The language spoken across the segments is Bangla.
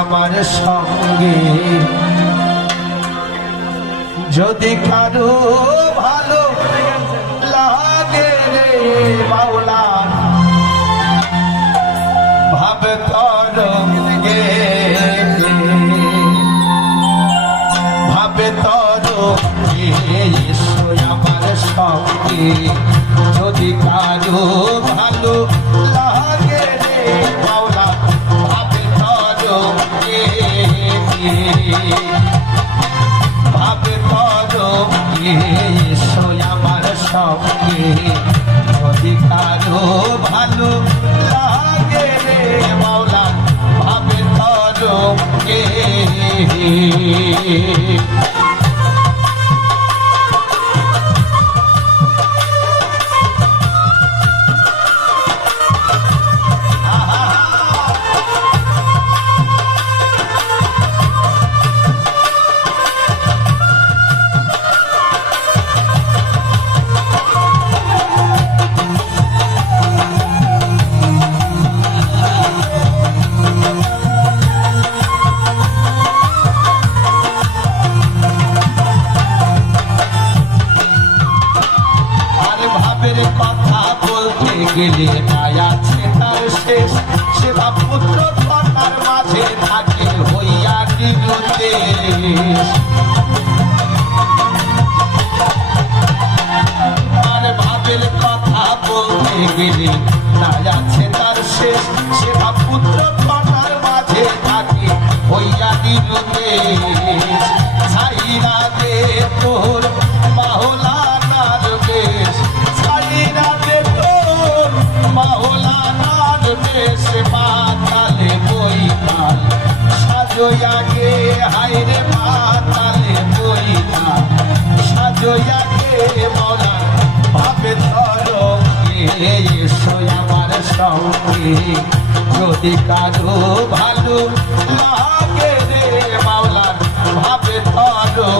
আমার সঙ্গে। যদি কারও ভালো লাগে রে মাওলা, ভাব তরঙ্গে ভাবে তরঙ্গে এসো আমার সঙ্গে। যদি কারও ভালো ভাবে করো এসো আমার সঙ্গে। যদি কারও ভালো লাগে রে মাওলা ভাবে করো গেলে আছে তার শেষ। সে ভাব পুত্র কন্যার মাঝে থাকে হইয়া নিরুদ্দেশ ভাবের কথা বলতে গেলে নাই আছে তার শেষ। সে ভাব পুত্র কন্যার মাঝে থাকে হইয়া নিরুদ্দেশ সাজয়াকে হাইরে মাতালে বইতাল সাজয়াকে মাওলা ভাবে ধরো এসো আমার সঙ্গে। যদি কারও ভালো লাগে রে মাওলা ভাবে ধরো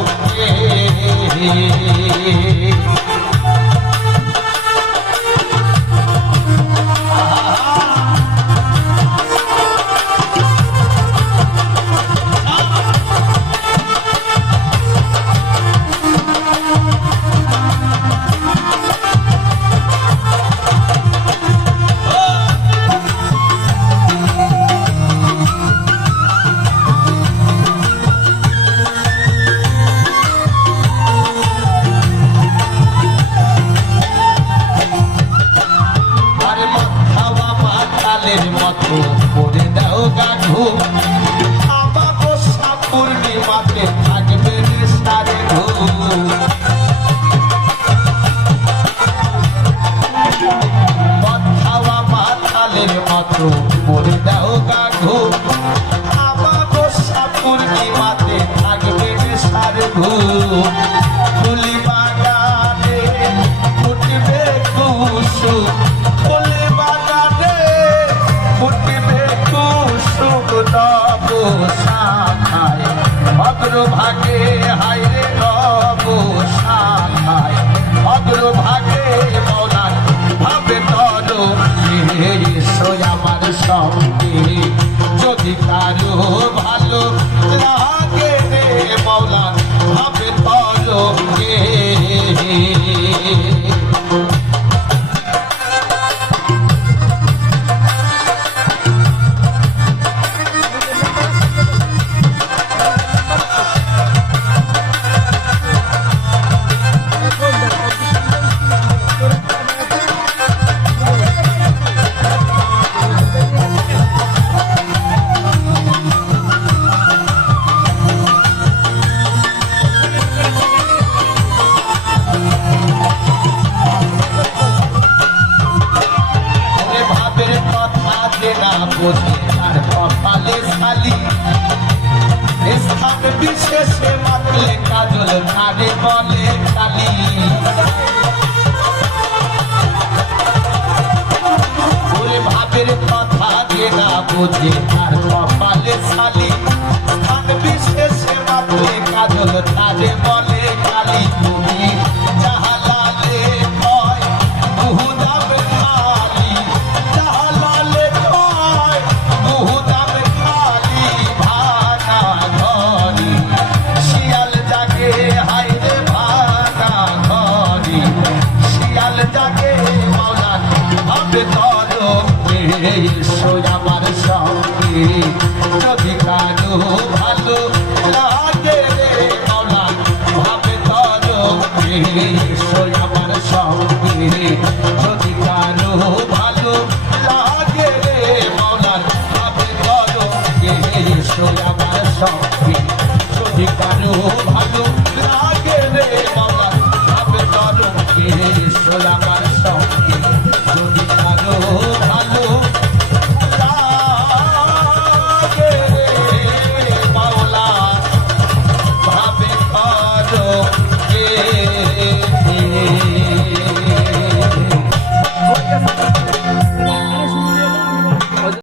পূর্ণিমাতে থাকবে রে সারে ঘুম মাথাওয়া মাতালের মতো করে দাও গাঘু আমার বসা পূর্ণিমাতে থাকবে রে সারে এসো আমার সঙ্গে যদি কারও ভালো লাগে রে মৌলা হবে আরে বিশেষে মাতলে কাজল কারে বলে কালি ভাবের কথা যে না বোঝে না এসো আমার সঙ্গে। যদি কারও ভালো লাগে রে মলা ভাবে তরকে এসো আমার সঙ্গে। যদি কারও ভালো লাগে রে মলা ভাবে তরকে এসো আমার সঙ্গে। যদি কারও ভালো